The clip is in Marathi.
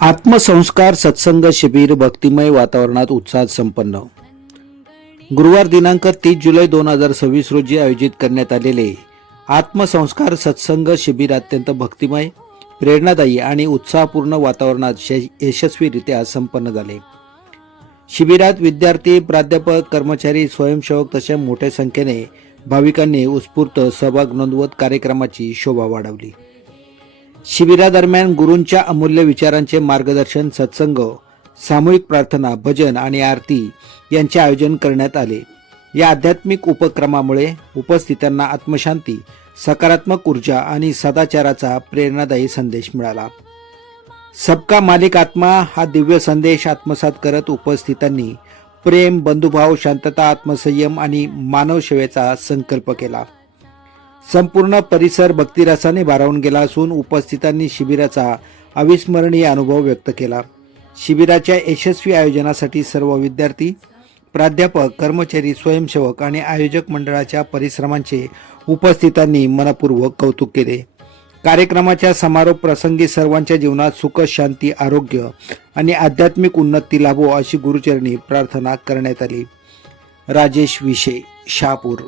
आत्मसंस्कार सत्संग शिबिर भक्तिमय वातावरणात उत्साहात संपन्न। गुरुवार दिनांक 30 जुलै 2026 रोजी आयोजित करण्यात आलेले आत्मसंस्कार सत्संग शिबिर अत्यंत भक्तिमय, प्रेरणादायी आणि उत्साहपूर्ण वातावरणात यशस्वीरित्या संपन्न झाले। शिबिरात विद्यार्थी, प्राध्यापक, कर्मचारी, स्वयंसेवक तसेच मोठ्या संख्येने भाविकांनी उत्स्फूर्त सहभाग नोंदवत कार्यक्रमाची शोभा वाढवली। शिबिरादरम्यान गुरूंच्या अमूल्य विचारांचे मार्गदर्शन, सत्संग, सामूहिक प्रार्थना, भजन आणि आरती यांचे आयोजन करण्यात आले। या आध्यात्मिक उपक्रमामुळे उपस्थितांना आत्मशांती, सकारात्मक ऊर्जा आणि सदाचाराचा प्रेरणादायी संदेश मिळाला। सबका मालिक आत्मा हा दिव्य संदेश आत्मसात करत उपस्थितांनी प्रेम, बंधुभाव, शांतता, आत्मसंयम आणि मानव सेवेचा संकल्प केला। संपूर्ण परिसर भक्तिरसाने भारावून गेला असून उपस्थितांनी शिबिराचा अविस्मरणीय अनुभव व्यक्त केला। शिबिराच्या यशस्वी आयोजनासाठी सर्व विद्यार्थी, प्राध्यापक, कर्मचारी, स्वयंसेवक आणि आयोजक मंडळाच्या परिश्रमांचे उपस्थितांनी मनपूर्वक कौतुक केले। कार्यक्रमाच्या समारोप प्रसंगी सर्वांच्या जीवनात सुख, शांती, आरोग्य आणि आध्यात्मिक उन्नती लाभो अशी गुरुचरणी प्रार्थना करण्यात आली। राजेश विशे, शहापूर।